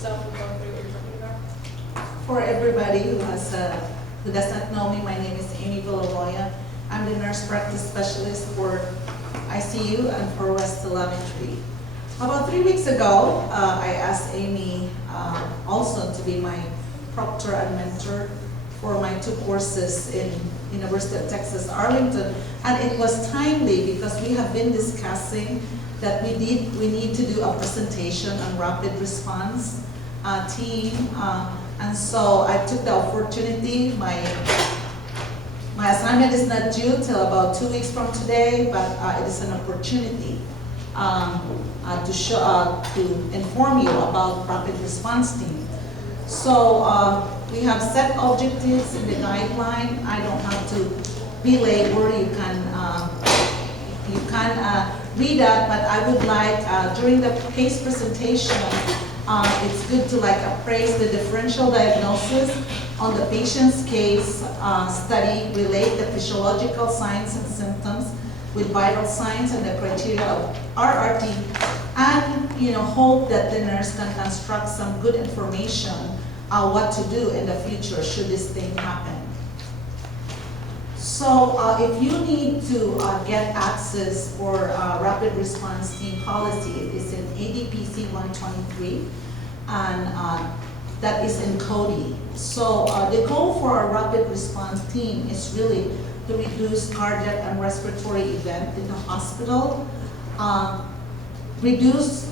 yourself and going through what you're talking about? For everybody who does not know me, my name is Amy Villaroya. I'm the nurse practice specialist for ICU and for West Telemetry. About 3 weeks ago, I asked Amy also to be my proctor and mentor for my 2 courses in University of Texas, Arlington. And it was timely because we have been discussing that we need to do a presentation on rapid response team. And so I took the opportunity. My assignment is not due till about 2 weeks from today, but it is an opportunity to inform you about rapid response team. So we have set objectives in the guideline. I don't have to belabor. You can read that, but I would like during the case presentation, it's good to appraise the differential diagnosis on the patient's case study, relate the physiological signs and symptoms with vital signs and the criteria of RRT, and hope that the nurse can construct some good information what to do in the future should this thing happen. So if you need to get access for rapid response team policy, it is in ADPC 123, and that is in CODI. So the goal for our rapid response team is really to reduce cardiac and respiratory event in the hospital, reduce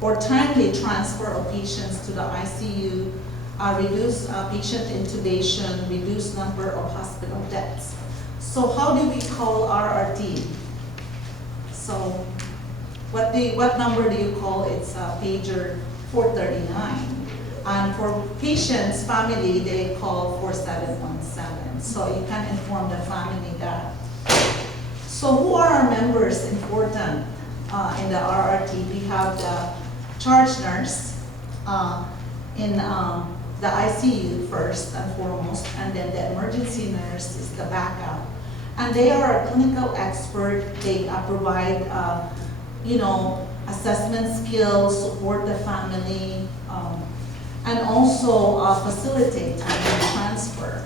or timely transfer of patients to the ICU, reduce patient intubation, reduce number of hospital deaths. So how do we call RRT? So what number do you call? It's pager 439. And for patients, family, they call 4717. So you can inform the family that. So who are our members important in the RRT? We have the charge nurse in the ICU first and foremost, and then the emergency nurse is the backup. And they are a clinical expert. They provide, assessment skills, support the family, and also facilitate timely transfer.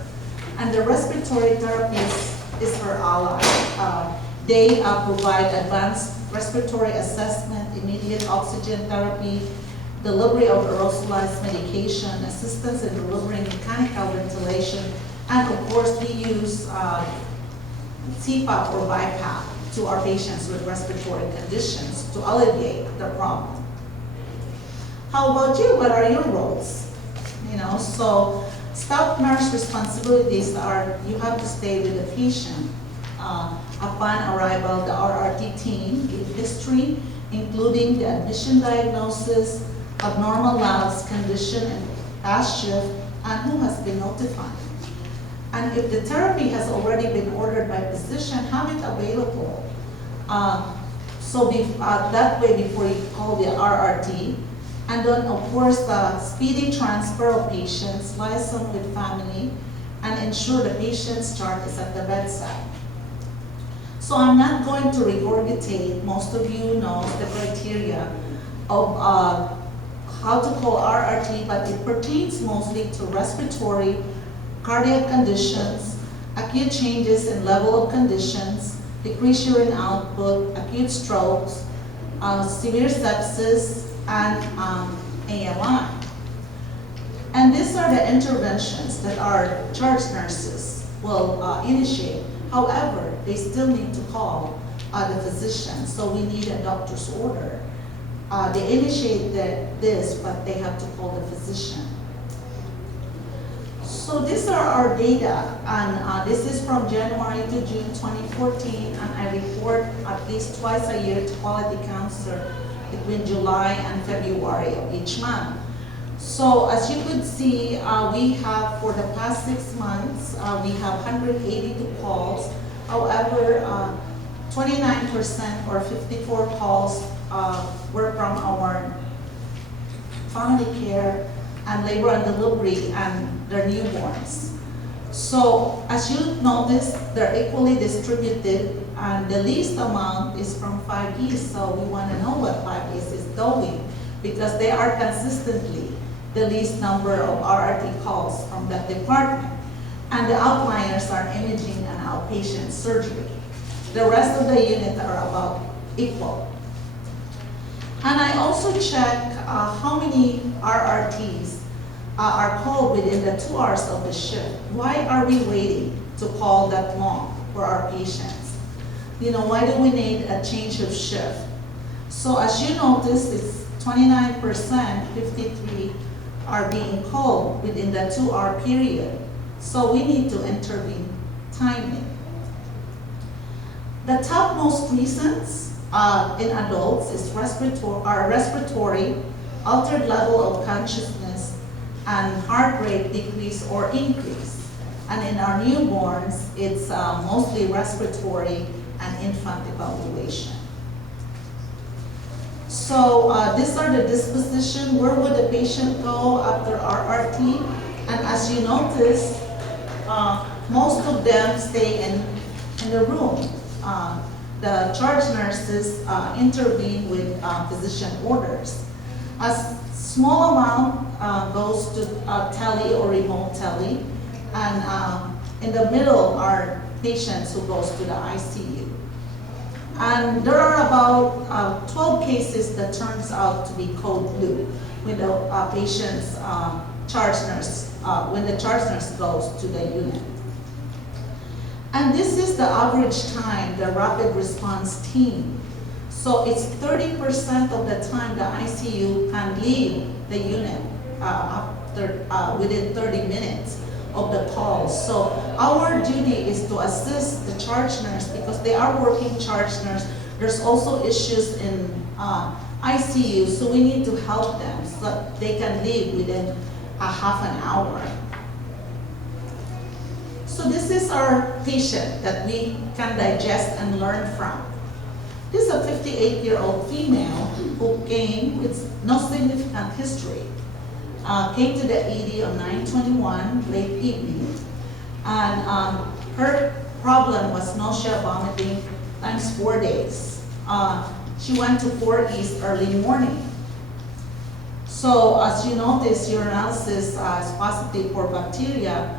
And the respiratory therapist is her ally. They provide advanced respiratory assessment, immediate oxygen therapy, delivery of aerosolized medication, assistance in delivering mechanical ventilation, and of course we use CPAP or BiPAP to our patients with respiratory conditions to alleviate the problem. How about you? What are your roles? So staff nurse responsibilities are you have to stay with the patient. Upon arrival, the RRT team give history, including the admission diagnosis, abnormal labs, condition, and past shift, and who has been notified. And if the therapy has already been ordered by physician, have it available. That way before you call the RRT. And then of course the speedy transfer of patients, liaison with family, and ensure the patient's chart is at the bedside. So I'm not going to regurgitate, most of you know the criteria of how to call RRT, but it pertains mostly to respiratory, cardiac conditions, acute changes in level of conditions, decreased urine output, acute strokes, severe sepsis, and AMI. And these are the interventions that our charge nurses will initiate. However, they still need to call the physician, so we need a doctor's order. They initiate this, but they have to call the physician. So these are our data, and this is from January to June 2014, and I report at least twice a year to quality counselor between July and February of each month. So as you could see, we have, for the past 6 months, we have 182 calls. However, 29% or 54 calls were from our family care and labor and delivery and their newborns. So as you notice, they're equally distributed, and the least amount is from 5 E's. So we want to know what 5 E's is doing, because they are consistently the least number of RRT calls from that department. And the outliers are imaging and outpatient surgery. The rest of the unit are about equal. And I also check how many RRTs are called within the 2 hours of the shift. Why are we waiting to call that long for our patients? You know, why do we need a change of shift? So as you notice, it's 29%, 53 are being called within the 2-hour period. So we need to intervene timely. The top most reasons in adults is respiratory, altered level of consciousness, and heart rate decrease or increase. And in our newborns, it's mostly respiratory and infant evaluation. So these are the disposition. Where would the patient go after RRT? And as you notice, most of them stay in the room. The charge nurses intervene with physician orders. A small amount goes to tele or remote tele, and in the middle are patients who goes to the ICU. And there are about 12 cases that turns out to be code blue when the patient's charge nurse, when the charge nurse goes to the unit. And this is the average time the rapid response team. So it's 30% of the time the ICU can leave the unit after, within 30 minutes of the call. So our duty is to assist the charge nurse because they are working charge nurse. There's also issues in ICU, so we need to help them so that they can leave within a half an hour. So this is our patient that we can digest and learn from. This is a 58-year-old female who came with no significant history. Came to the ED on 9/21, late evening, and her problem was nausea, vomiting, times 4 days. She went to 4 East early morning. So as you notice, urinalysis is positive for bacteria.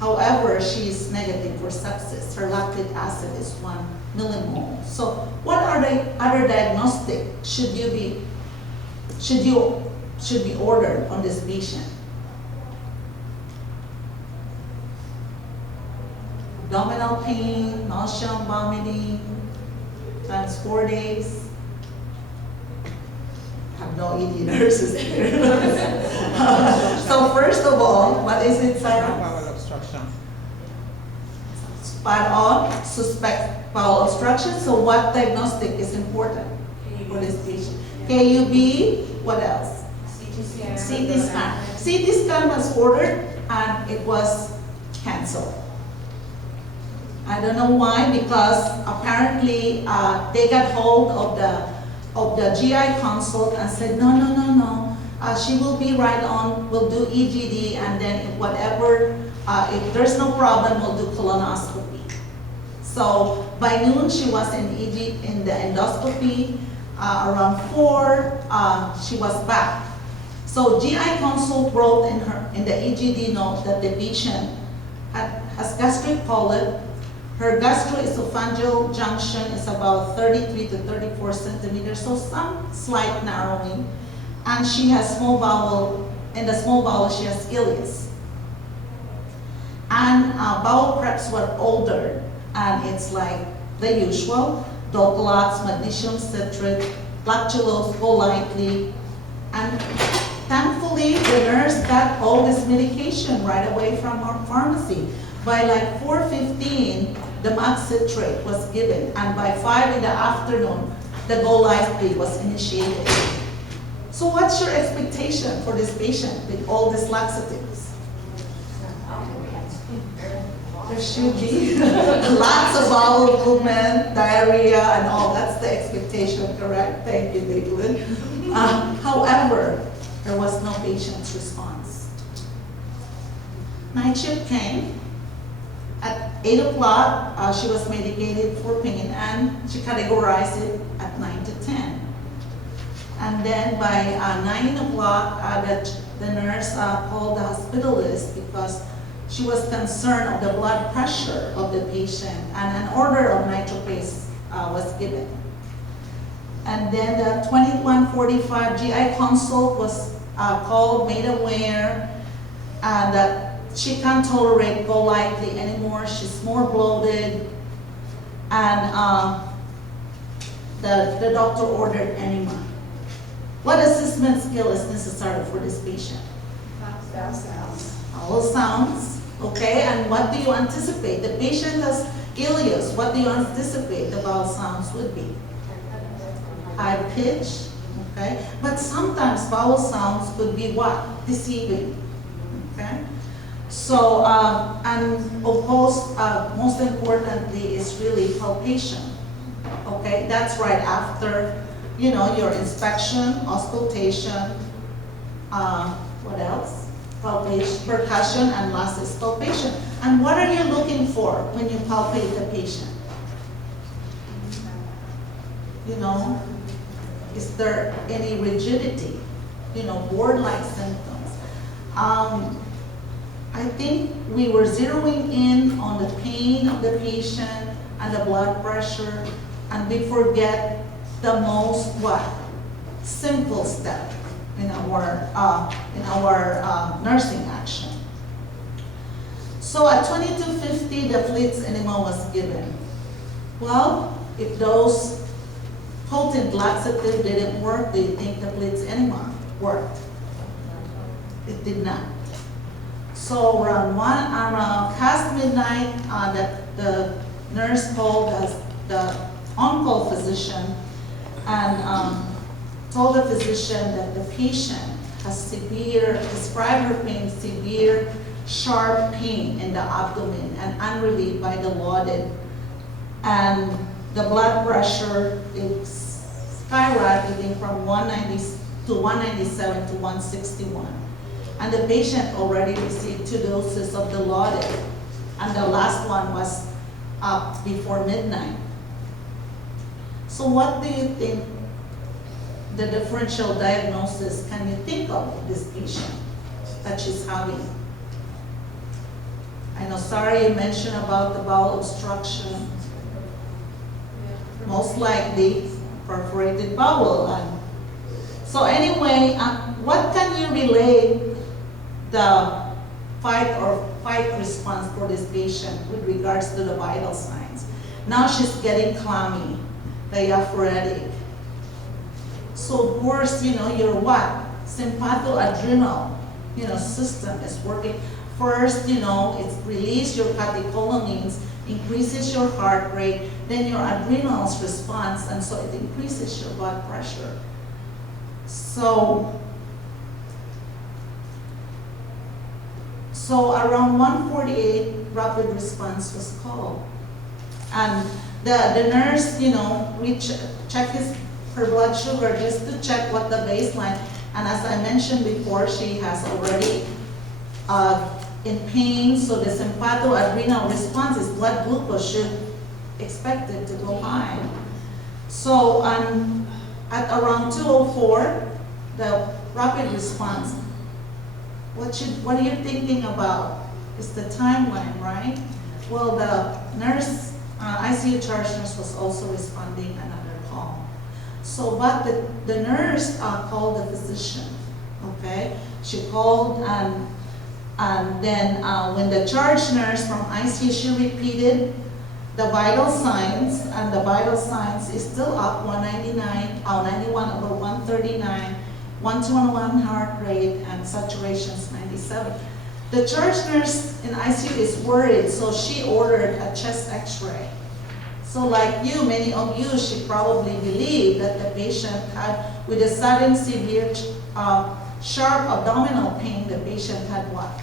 However, she is negative for sepsis. Her lactic acid is 1 millimole. So what are the other diagnostic should be ordered on this patient? Abdominal pain, nausea, vomiting, times 4 days. I have no ED nurses here. So first of all, what is it, Sarah? Bowel obstruction. Spot on, suspect bowel obstruction. So what diagnostic is important for this patient? KUB, what else? CT scan. CT scan was ordered and it was canceled. I don't know why, because apparently they got hold of the GI consult and said, no, she will be right on, we'll do EGD, and then if whatever, if there's no problem, we'll do colonoscopy. So by noon, she was in the endoscopy. Around 4, she was back. So GI consult wrote in the EGD note that the patient has gastric polyp. Her gastroesophageal junction is about 33 to 34 centimeters, so some slight narrowing. And she has small bowel, in the small bowel she has ileus. And bowel preps were older, and it's like the usual, Dopalax, magnesium citrate, lactulose golightly, and thankfully the nurse got all this medication right away from our pharmacy. By like 4:15, the max citrate was given, and by 5 in the afternoon, the golightly was initiated. So what's your expectation for this patient with all these laxatives? There should be lots of bowel movement, diarrhea, and all. That's the expectation, correct? Thank you, David. However, there was no patient's response. Night shift came. At 8 o'clock, she was medicated for pain, and she categorized it at 9 to 10. And then by 9 o'clock, the nurse called the hospitalist because she was concerned of the blood pressure of the patient, and an order of nitropase was given. And then the 21:45 GI consult was called, made aware, that she can't tolerate Golightly anymore. She's more bloated, and the doctor ordered enema. What assessment skill is necessary for this patient? Bowel sounds, okay, and what do you anticipate? The patient has ileus. What do you anticipate the bowel sounds would be? High pitch, okay, but sometimes bowel sounds could be what? Deceiving, okay? So, and of course, most importantly is really palpation, okay? That's right after, you know, your inspection, auscultation, what else? Palpation, percussion, and last is palpation. And what are you looking for when you palpate the patient? You know, is there any rigidity? You know, board-like symptoms. I think we were zeroing in on the pain of the patient and the blood pressure, and we forget the most simple step in our nursing action. So at 22:50, the Flitz enema was given. Well, if those potent laxative didn't work, do you think the Flitz enema worked? It did not. So around past midnight, the nurse called the on-call physician and told the physician that the patient has described her pain, severe, sharp pain in the abdomen and unrelieved by the lauded. And the blood pressure is skyrocketing from 190 to 197 to 161. And the patient already received 2 doses of the lauded, and the last one was up before midnight. So what do you think the differential diagnosis can you think of this patient that she's having? I know, Sarah, you mentioned about the bowel obstruction. Most likely perforated bowel. So anyway, what can you relate the fight response for this patient with regards to the vital signs? Now she's getting clammy, diaphoretic. So of course, you know, your sympathoadrenal, system is working. First, it's release your catecholamines, increases your heart rate, then your adrenals response, and so it increases your blood pressure. So around 1:48, rapid response was called. And the nurse, we checked her blood sugar just to check what the baseline. And as I mentioned before, she has already in pain, so the sympathoadrenal response is blood glucose should expected to go high. So at around 2:04, the rapid response. What are you thinking about? It's the timeline, right? Well, the nurse, ICU charge nurse was also responding another call. So, but the nurse called the physician, okay? She called and then when the charge nurse from ICU, she repeated the vital signs, and the vital signs is still up 199, 91/139, 121 heart rate, and saturation is 97. The charge nurse in ICU is worried, so she ordered a chest x-ray. So like you, many of you, she probably believed that the patient had, with a sudden severe sharp abdominal pain, the patient had what?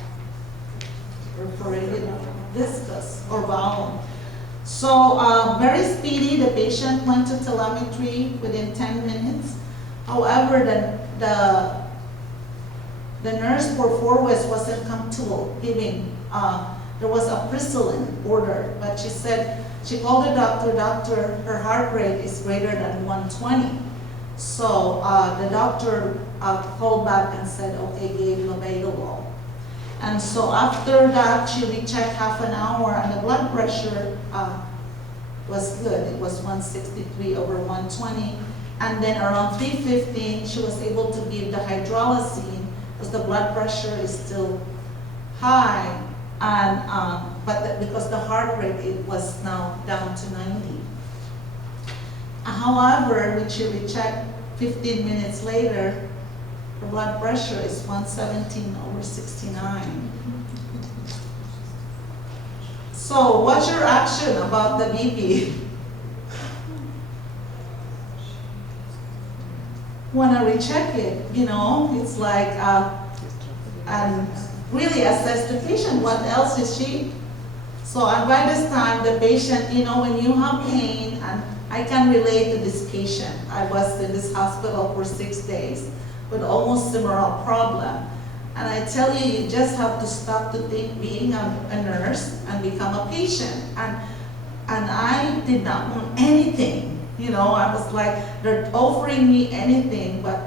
Perforated discus or bowel. So very speedy, the patient went to telemetry within 10 minutes. However, the nurse for Forwest wasn't comfortable giving, there was a Prisilin ordered, but she said, she called the doctor, her heart rate is greater than 120. So the doctor called back and said, okay, gave labetalol. And so after that, she rechecked half an hour, and the blood pressure was good. It was 163 over 120. And then around 3:15, she was able to give the hydralazine because the blood pressure is still high, and because the heart rate it was now down to 90. However, when she rechecked 15 minutes later, her blood pressure is 117 over 69. So what's your action about the BP? Want to recheck it, it's like, and really assess the patient, what else is she? So and by this time, the patient, when you have pain, and I can relate to this patient. I was in this hospital for 6 days with almost similar problem. And I tell you, you just have to stop to think being a nurse and become a patient. And I did not want anything. I was like, they're offering me anything, but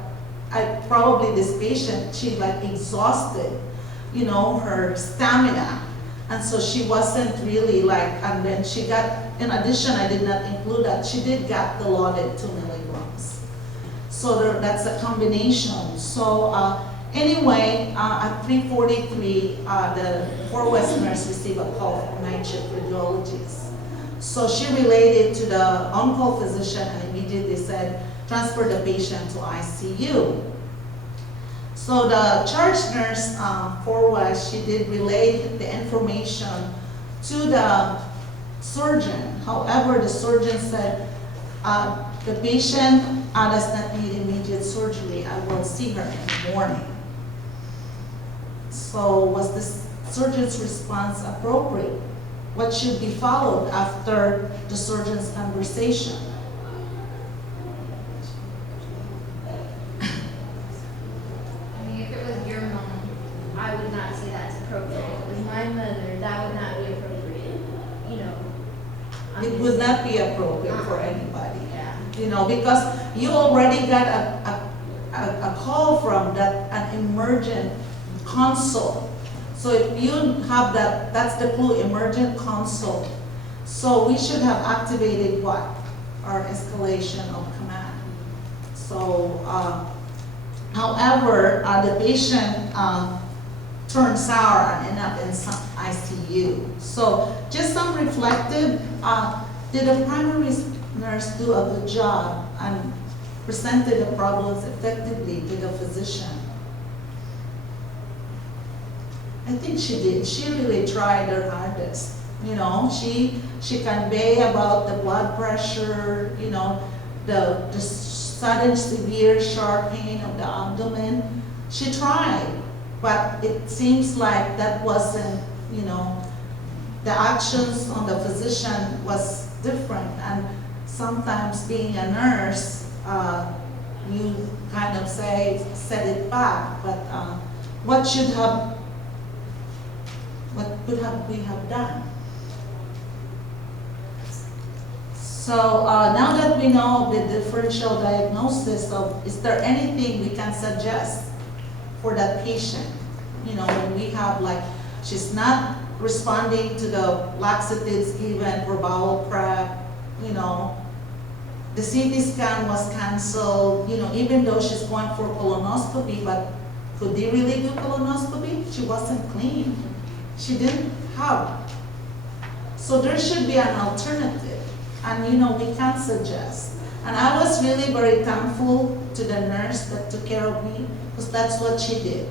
this patient, she exhausted, her stamina. And so she wasn't really and then she got, in addition, I did not include that, she did get the lauded 2 milligrams. So that's a combination. So anyway, at 3:43, the 4 West nurse received a call from night shift radiologist. So she related to the on-call physician and immediately said, transfer the patient to ICU. So the charge nurse for West, she did relay the information to the surgeon. However, the surgeon said, the patient does not need immediate surgery. I will see her in the morning. So was the surgeon's response appropriate? What should be followed after the surgeon's conversation? I mean, if it was your mom, I would not say that's appropriate. If it was my mother, that would not be appropriate. It would not be appropriate for anybody. Yeah. Because you already got a call from an emergent consult. So if you have that's the clue, emergent consult. So we should have activated what? Our escalation of command. So, however, the patient turned sour and ended up in some ICU. So just some reflective, did the primary nurse do a good job and presented the problems effectively to the physician? I think she did. She really tried her hardest. She conveyed about the blood pressure, the sudden severe sharp pain of the abdomen. She tried, but it seems like that wasn't, the actions on the physician was different. And sometimes being a nurse, you kind of set it back, but what could we have done? So now that we know the differential diagnosis is there anything we can suggest for that patient? When we have she's not responding to the laxatives given for bowel prep, the CT scan was canceled, even though she's going for colonoscopy, but could they really do colonoscopy? She wasn't clean. She didn't have. So there should be an alternative. And we can suggest. And I was really very thankful to the nurse that took care of me, because that's what she did.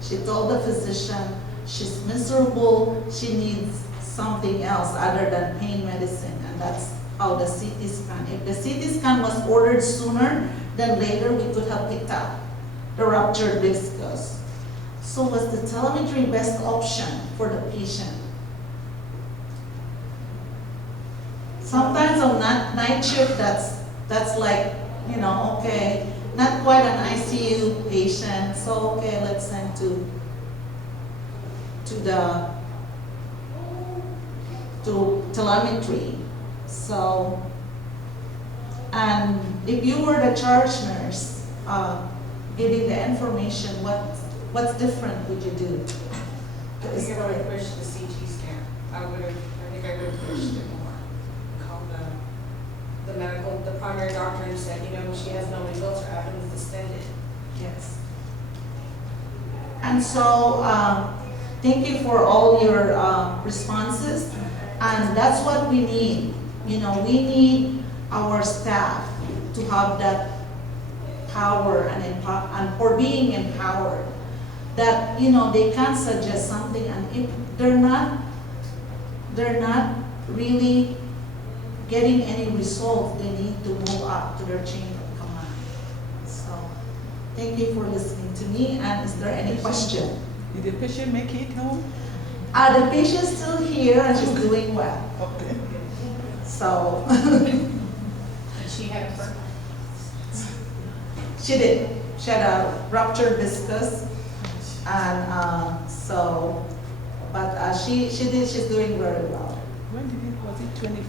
She told the physician she's miserable, she needs something else other than pain medicine, and that's how the CT scan. If the CT scan was ordered sooner, then later we could have picked up the ruptured discus. So was the telemetry best option for the patient? Sometimes on night shift, that's like, okay, not quite an ICU patient, so okay, let's send to telemetry. So And if you were the charge nurse, giving the information, what's different would you do? I think I would have pushed the CT scan. I think I would have pushed it more. Called the primary doctor and said, you know, she has no results, her abdomen is distended. Yes. And so, thank you for all your responses, and that's what we need. You know, we need our staff to have that power and for being empowered. That, you know, they can suggest something, and if they're not really getting any results, they need to move up to their chain of command. So, thank you for listening to me, and is there any question? Did the patient make it home? The patient's still here and she's doing well. Okay. So, She had a birth. she did. She had a ruptured discus, and so, but she's doing very well. When did it, was it 20?